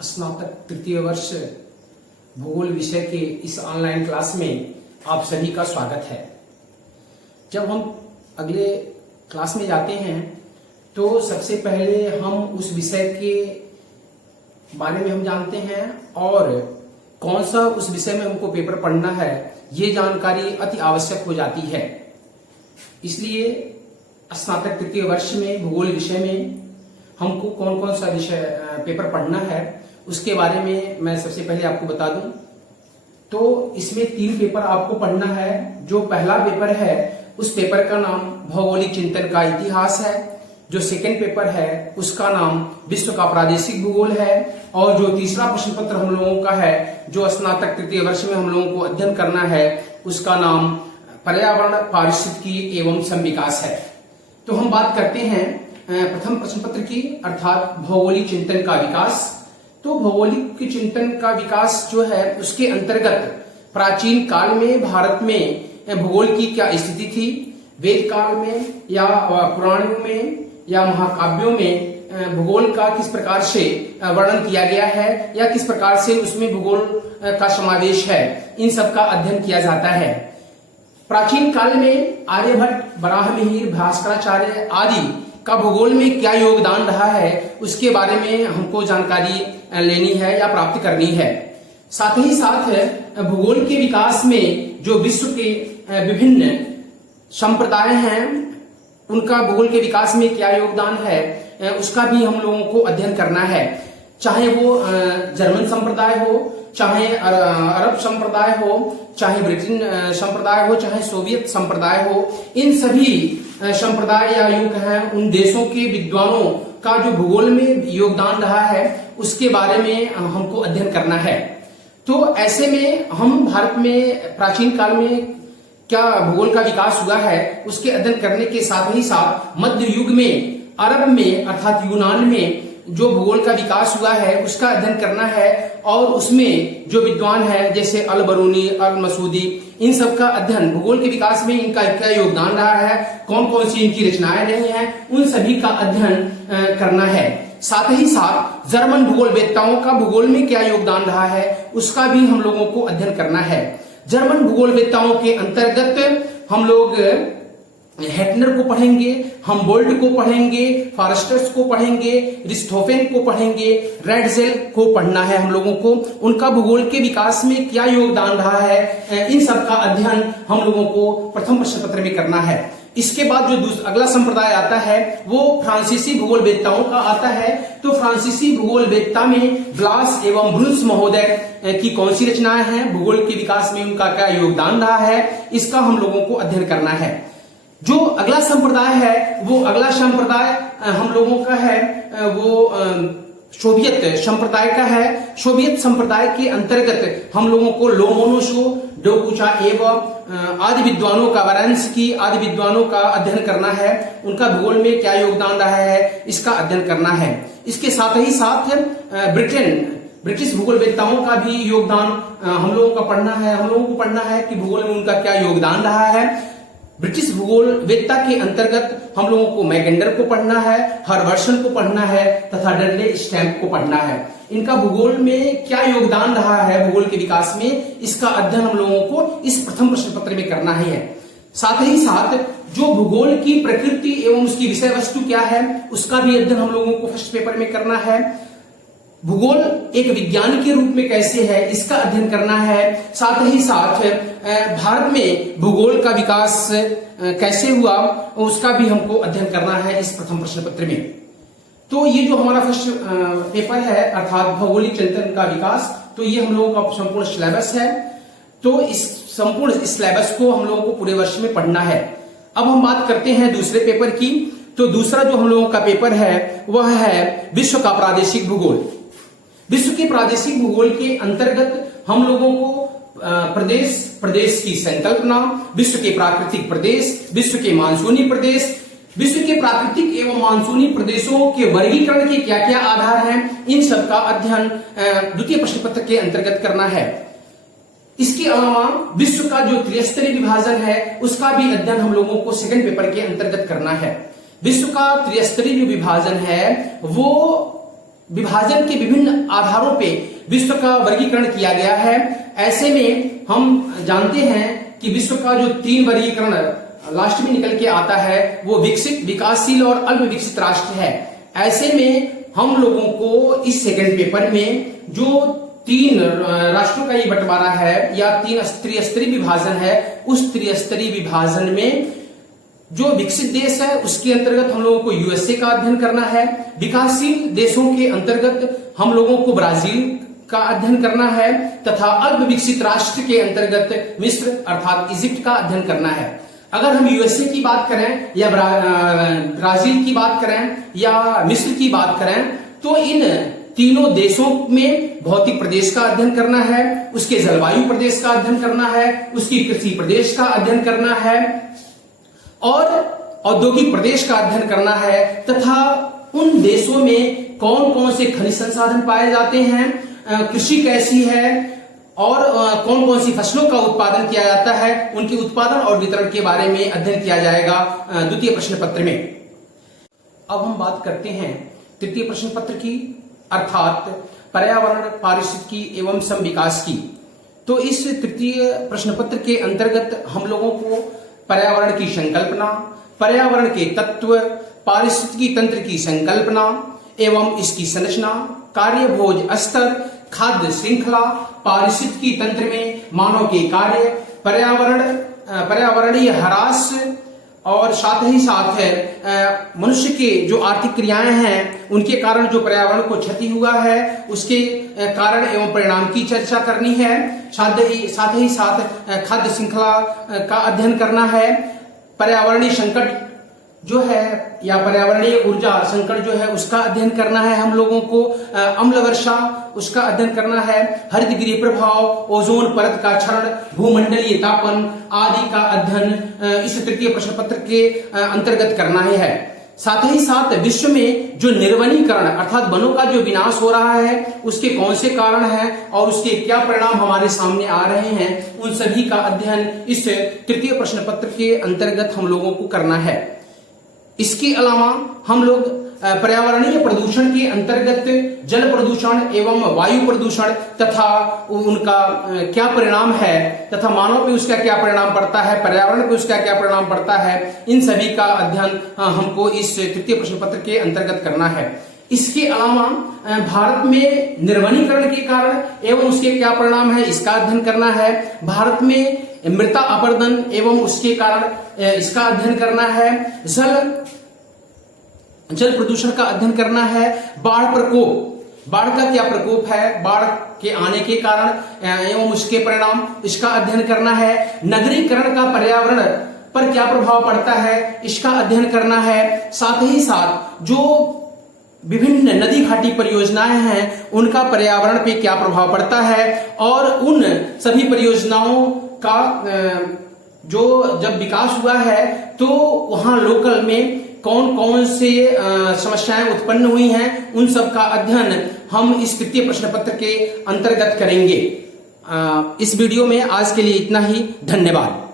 स्नातक तृतीय वर्ष भूगोल विषय के इस ऑनलाइन क्लास में आप सभी का स्वागत है। जब हम अगले क्लास में जाते हैं तो सबसे पहले हम उस विषय के बारे में हम जानते हैं और कौन सा उस विषय में हमको पेपर पढ़ना है, ये जानकारी अति आवश्यक हो जाती है। इसलिए स्नातक तृतीय वर्ष में भूगोल विषय में हमको कौन कौन सा विषय पेपर पढ़ना है उसके बारे में मैं सबसे पहले आपको बता दूं। तो इसमें 3 पेपर आपको पढ़ना है। जो पहला पेपर है उस पेपर का नाम भौगोलिक चिंतन का इतिहास है। जो सेकंड पेपर है उसका नाम विश्व का प्रादेशिक भूगोल है। और जो तीसरा प्रश्न पत्र हम लोगों का है जो स्नातक तृतीय वर्ष में हम लोगों को अध्ययन करना है उसका नाम पर्यावरण पारिस्थितिकी एवं संविकास है। तो हम बात करते हैं प्रथम प्रश्न पत्र की, अर्थात भौगोलिक चिंतन का विकास। तो भौगोलिक चिंतन का विकास जो है उसके अंतर्गत प्राचीन काल में भारत में भूगोल की क्या स्थिति थी, वेद काल में या पुराणों में या महाकाव्यों में भूगोल का किस प्रकार से वर्णन किया गया है या किस प्रकार से उसमें भूगोल का समावेश है, इन सब का अध्ययन किया जाता है। प्राचीन काल में आर्यभट्ट, बराहमिहिर, भास्कराचार्य आदि का भूगोल में क्या योगदान रहा है उसके बारे में हमको जानकारी लेनी है या प्राप्त करनी है। साथ ही साथ भूगोल के विकास में जो विश्व के विभिन्न संप्रदाय हैं उनका भूगोल के विकास में क्या योगदान है उसका भी हम लोगों को अध्ययन करना है। चाहे वो जर्मन संप्रदाय हो, चाहे अरब संप्रदाय हो, चाहे ब्रिटेन संप्रदाय हो, चाहे सोवियत संप्रदाय हो, इन सभी संप्रदाय या यूं कहें उन देशों के विद्वानों का जो भूगोल में योगदान रहा है उसके बारे में हमको अध्ययन करना है। तो ऐसे में हम भारत में प्राचीन काल में क्या भूगोल का विकास हुआ है उसके अध्ययन करने के साथ ही साथ मध्य युग में अरब में अर्थात यूनान में जो भूगोल का विकास हुआ है उसका अध्ययन करना है। और उसमें जो विद्वान है जैसे अल बरूनी, अल मसूदी, इन सब का अध्ययन भूगोल के विकास में इनका क्या योगदान रहा है, कौन कौन सी इनकी रचनाएं रही हैं, उन सभी का अध्ययन करना है। साथ ही साथ जर्मन भूगोलवेत्ताओं का भूगोल में क्या योगदान रहा है उसका भी हम लोगों को अध्ययन करना है। जर्मन भूगोलवेत्ताओं के अंतर्गत हम लोग हेटनर को पढ़ेंगे, हमबोल्ट को पढ़ेंगे, फॉरेस्टर्स को पढ़ेंगे, रिस्टोफेन को पढ़ेंगे, रेडजेल को पढ़ना है हम लोगों को। उनका भूगोल के विकास में क्या योगदान रहा है इन सब का अध्ययन हम लोगों को प्रथम प्रश्न पत्र में करना है। इसके बाद जो अगला संप्रदाय आता है वो फ्रांसीसी भूगोलवेत्ताओं का आता है। तो फ्रांसीसी भूगोलवेत्ता में ब्लास एवं ब्रुन्स महोदय की कौन सी रचनाएं हैं, भूगोल के विकास में उनका क्या योगदान रहा है, इसका हम लोगों को अध्ययन करना है। जो अगला संप्रदाय है वो अगला संप्रदाय हम लोगों का है वो सोवियत संप्रदाय का है। सोवियत संप्रदाय के अंतर्गत हम लोगों को लोमोनोसोव, डोकुचाएव आदि विद्वानों का, वाराणसी आदि विद्वानों का अध्ययन करना है। उनका भूगोल में क्या योगदान रहा है इसका अध्ययन करना है। इसके साथ ही साथ ब्रिटिश भूगोलवेत्ताओं का भी योगदान हम लोगों का पढ़ना है। हम लोगों को पढ़ना है कि भूगोल में उनका क्या योगदान रहा है। ब्रिटिश भूगोलवेत्ता के अंतर्गत हम लोगों को मैगेंडर को पढ़ना है, हरवर्सन को पढ़ना है तथा डडले स्टैम्प को पढ़ना है। इनका भूगोल में क्या योगदान रहा है भूगोल के विकास में, इसका अध्ययन हम लोगों को इस प्रथम प्रश्न पत्र में करना ही है। साथ ही साथ जो भूगोल की प्रकृति एवं उसकी विषय वस्तु क्या है उसका भी अध्ययन हम लोगों को फर्स्ट पेपर में करना है। भूगोल एक विज्ञान के रूप में कैसे है इसका अध्ययन करना है। साथ ही साथ भारत में भूगोल का विकास कैसे हुआ उसका भी हमको अध्ययन करना है इस प्रथम प्रश्न पत्र में। तो ये जो हमारा फर्स्ट पेपर है अर्थात भौगोलिक चिंतन का विकास, तो ये हम लोगों का संपूर्ण सिलेबस है। तो इस संपूर्ण सिलेबस को हम लोगों को पूरे वर्ष में पढ़ना है। अब हम बात करते हैं दूसरे पेपर की। तो दूसरा जो हम लोगों का पेपर है वह है विश्व का प्रादेशिक भूगोल। विश्व के प्रादेशिक भूगोल के अंतर्गत हम लोगों को प्रदेश की संकल्पना, विश्व के प्राकृतिक प्रदेश, विश्व के मानसूनी प्रदेश, विश्व के प्राकृतिक एवं मानसूनी प्रदेशों के वर्गीकरण के क्या क्या आधार हैं, इन सब का अध्ययन द्वितीय प्रश्न पत्र के अंतर्गत करना है। इसके अलावा विश्व का जो त्रिस्तरीय विभाजन है उसका भी अध्ययन हम लोगों को सेकंड पेपर के अंतर्गत करना है। विश्व का त्रिस्तरीय जो विभाजन है वो विभाजन के विभिन्न आधारों पे विश्व का वर्गीकरण किया गया है। ऐसे में हम जानते हैं कि विश्व का जो 3 वर्गीकरण लास्ट में निकल के आता है वो विकसित, विकासशील और अल्प विकसित राष्ट्र है। ऐसे में हम लोगों को इस सेकंड पेपर में जो 3 राष्ट्रों का ये बंटवारा है या 3 त्रिस्तरीय विभाजन है, उस त्रिस्तरीय विभाजन में जो विकसित देश है उसके अंतर्गत हम लोगों को यूएसए का अध्ययन करना है। विकासशील देशों के अंतर्गत हम लोगों को ब्राजील का अध्ययन करना है तथा अल्प विकसित राष्ट्र के अंतर्गत मिस्र अर्थात इजिप्ट का अध्ययन करना है। अगर हम यूएसए की बात करें या ब्राजील की बात करें या मिस्र की बात करें तो इन तीनों देशों में भौतिक प्रदेश का अध्ययन करना है, उसके जलवायु प्रदेश का अध्ययन करना है, उसकी कृषि प्रदेश का अध्ययन करना है और औद्योगिक प्रदेश का अध्ययन करना है तथा उन देशों में कौन कौन से खनिज संसाधन पाए जाते हैं, कृषि कैसी है और कौन कौन सी फसलों का उत्पादन किया जाता है, उनके उत्पादन और वितरण के बारे में अध्ययन किया जाएगा द्वितीय प्रश्न पत्र में। अब हम बात करते हैं तृतीय प्रश्न पत्र की अर्थात पर्यावरण, पारिस्थितिकी एवं सम विकास की। तो इस तृतीय प्रश्न पत्र के अंतर्गत हम लोगों को पर्यावरण की संकल्पना, पर्यावरण के तत्व, पारिस्थितिकी तंत्र की संकल्पना एवं इसकी संरचना, कार्यभोज स्तर, खाद्य श्रृंखला, पारिस्थितिकी तंत्र में मानव के कार्य, पर्यावरणीय ह्रास और साथ ही साथ है मनुष्य के जो आर्थिक क्रियाएं हैं उनके कारण जो पर्यावरण को क्षति हुआ है उसके कारण एवं परिणाम की चर्चा करनी है। साथ ही साथ खाद्य श्रृंखला का अध्ययन करना है। पर्यावरणीय संकट जो है या पर्यावरणीय ऊर्जा संकट जो है उसका अध्ययन करना है हम लोगों को। अम्ल वर्षा उसका अध्ययन करना है। हरित गृह प्रभाव, ओजोन परत का क्षरण, भूमंडलीय तापन आदि का अध्ययन इस तृतीय प्रश्न पत्र के अंतर्गत करना है। साथ ही साथ विश्व में जो निर्वनीकरण अर्थात वनों का जो विनाश हो रहा है उसके कौन से कारण हैं और उसके क्या परिणाम हमारे सामने आ रहे हैं, उन सभी का अध्ययन इस तृतीय प्रश्न पत्र के अंतर्गत हम लोगों को करना है। इसके अलावा हम लोग पर्यावरणीय प्रदूषण के अंतर्गत जल प्रदूषण एवं वायु प्रदूषण तथा उनका क्या परिणाम है तथा मानव पे उसका क्या परिणाम पड़ता है, पर्यावरण पे उसका क्या परिणाम पड़ता है, इन सभी का अध्ययन हमको इस तृतीय प्रश्न पत्र के अंतर्गत करना है। इसके अलावा भारत में निर्वनीकरण के कारण एवं उसके क्या परिणाम है इसका अध्ययन करना है। भारत में मृदा अपरदन एवं उसके कारण इसका अध्ययन करना है। जल प्रदूषण का अध्ययन करना है। बाढ़ प्रकोप, बाढ़ का क्या प्रकोप है, बाढ़ के आने के कारण एवं उसके परिणाम इसका अध्ययन करना है। नगरीकरण का पर्यावरण पर क्या प्रभाव पड़ता है इसका अध्ययन करना है। साथ ही साथ जो विभिन्न नदी घाटी परियोजनाएं हैं उनका पर्यावरण पे क्या प्रभाव पड़ता है और उन सभी परियोजनाओं का जो जब विकास हुआ है तो वहां लोकल में कौन कौन से समस्याएं उत्पन्न हुई हैं, उन सब का अध्ययन हम इस तृतीय प्रश्न पत्र के अंतर्गत करेंगे। इस वीडियो में आज के लिए इतना ही। धन्यवाद।